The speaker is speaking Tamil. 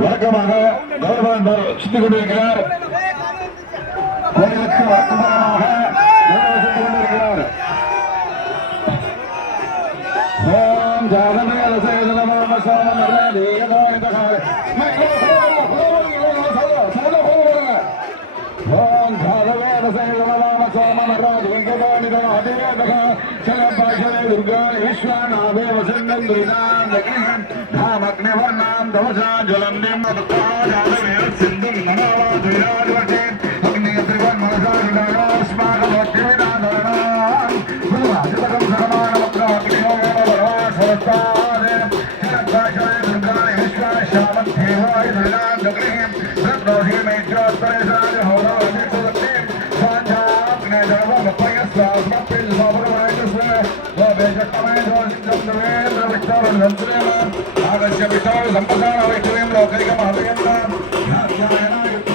வழக்கமாக கௌரவன் சுத்திக் கொண்டிருக்கிறார். கோயிலுக்கு வழக்கமாக சுத்திக் கொண்டிருக்கிறார். ஓம் ஜாதமேல சேதனம சோமமரதி யதோயிதக ஓம் ஜாதவேல சேதனம சோமமரதி யதோயிதக அதிவேதக சரபாஷே துர்கா ஈஸ்வரநாவே வசந்தம் துரிதாம் லக்ஷ்மீம் தாமக்னிவர்ணாம் தவசா ஜலம் நிம்மதுக்கா ஜாதவேல சிந்தும் நமாவா துயாஜவட்டே அக்னி த்ரிவன் மனசாரிதாயா ஸ்மாரவத்யவிதாதரணாம் புதுவாஜதகம் சரமானவக்ரா அக்னியோகேன सरस्तादे सरस्ताशरे दुर्गाय विश्वाशामं देवाय धनां दग्निं रत्नोहि मेज्योत्तरेशाय होरावति सुदत्ते स्वाञ्जाग्ने सर्वमपयस्वास्मप्पिल स्वापरवायकस्वे ववेजकमय दोषितं देवेन्द्र विष्णुर्नन्द्रेम आगस्य विष्णुः सम्पदान वैष्णवीं लोकैकमहवयम्